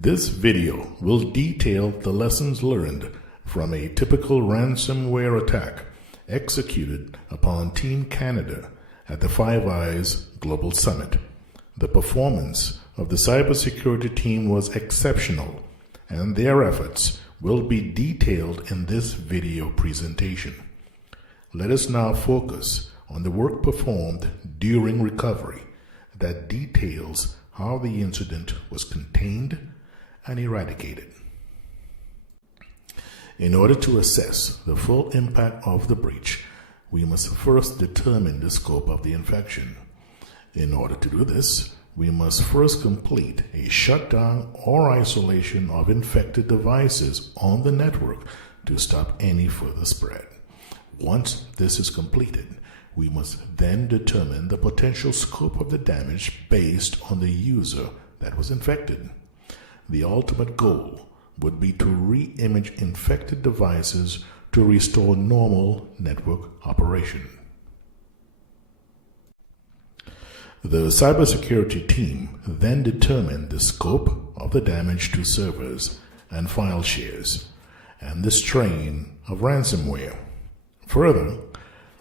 This video will detail the lessons learned from a typical ransomware attack executed upon Team Canada at the Five Eyes Global Summit. The performance of the cybersecurity team was exceptional, and their efforts will be detailed in this video presentation. Let us now focus on the work performed during recovery that details how the incident was contained and eradicated. In order to assess the full impact of the breach, we must first determine the scope of the infection. In order to do this, we must first complete a shutdown or isolation of infected devices on the network to stop any further spread. Once this is completed, we must then determine the potential scope of the damage based on the user that was infected. The ultimate goal would be to re-image infected devices to restore normal network operation. The cybersecurity team then determined the scope of the damage to servers and file shares and the strain of ransomware. Further,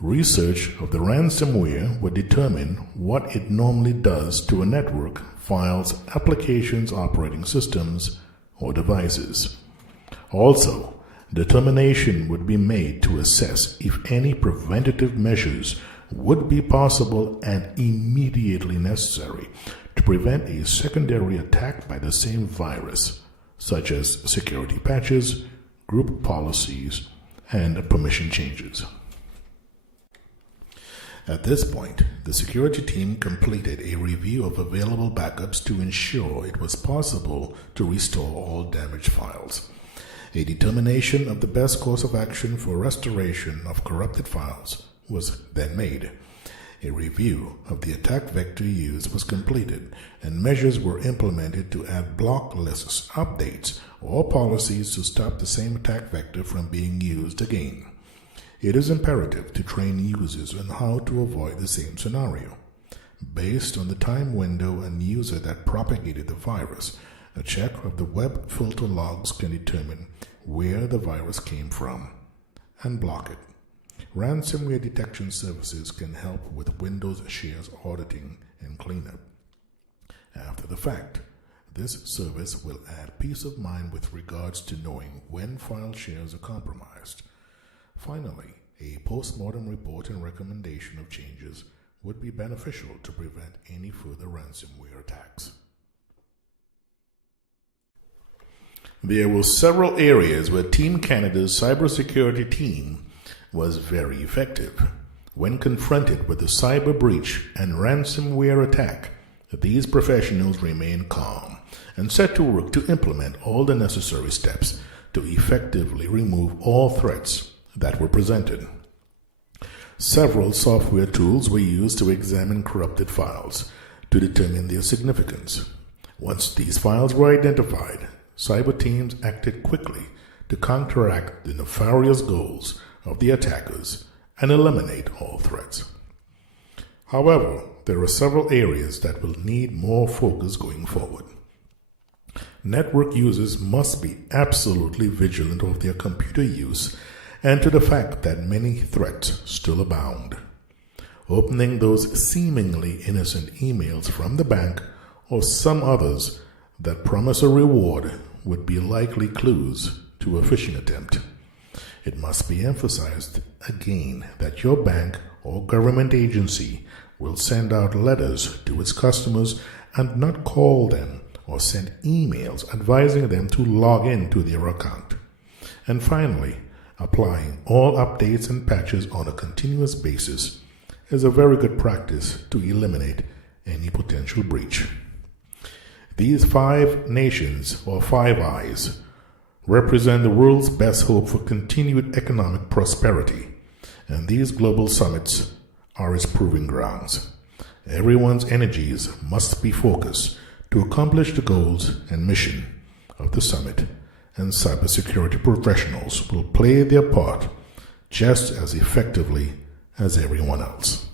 research of the ransomware would determine what it normally does to a network, files, applications, operating systems, or devices. Also, determination would be made to assess if any preventative measures would be possible and immediately necessary to prevent a secondary attack by the same virus, such as security patches, group policies, and permission changes. At this point, the security team completed a review of available backups to ensure it was possible to restore all damaged files. A determination of the best course of action for restoration of corrupted files was then made. A review of the attack vector used was completed, and measures were implemented to add block lists, updates, or policies to stop the same attack vector from being used again. It is imperative to train users on how to avoid the same scenario. Based on the time window and user that propagated the virus, a check of the web filter logs can determine where the virus came from and block it. Ransomware detection services can help with Windows shares auditing and cleanup. After the fact, this service will add peace of mind with regards to knowing when file shares are compromised. Finally, a post-mortem report and recommendation of changes would be beneficial to prevent any further ransomware attacks. There were several areas where Team Canada's cybersecurity team was very effective. When confronted with a cyber breach and ransomware attack, these professionals remained calm and set to work to implement all the necessary steps to effectively remove all threats that were presented. Several software tools were used to examine corrupted files to determine their significance. Once these files were identified, cyber teams acted quickly to counteract the nefarious goals of the attackers and eliminate all threats. However, there are several areas that will need more focus going forward. Network users must be absolutely vigilant of their computer use and to the fact that many threats still abound. Opening those seemingly innocent emails from the bank or some others that promise a reward would be likely clues to a phishing attempt. It must be emphasized again that your bank or government agency will send out letters to its customers and not call them or send emails advising them to log in to their account. And finally, applying all updates and patches on a continuous basis is a very good practice to eliminate any potential breach. These 5 nations, or 5 Eyes, represent the world's best hope for continued economic prosperity, and these global summits are its proving grounds. Everyone's energies must be focused to accomplish the goals and mission of the summit, and cybersecurity professionals will play their part just as effectively as everyone else.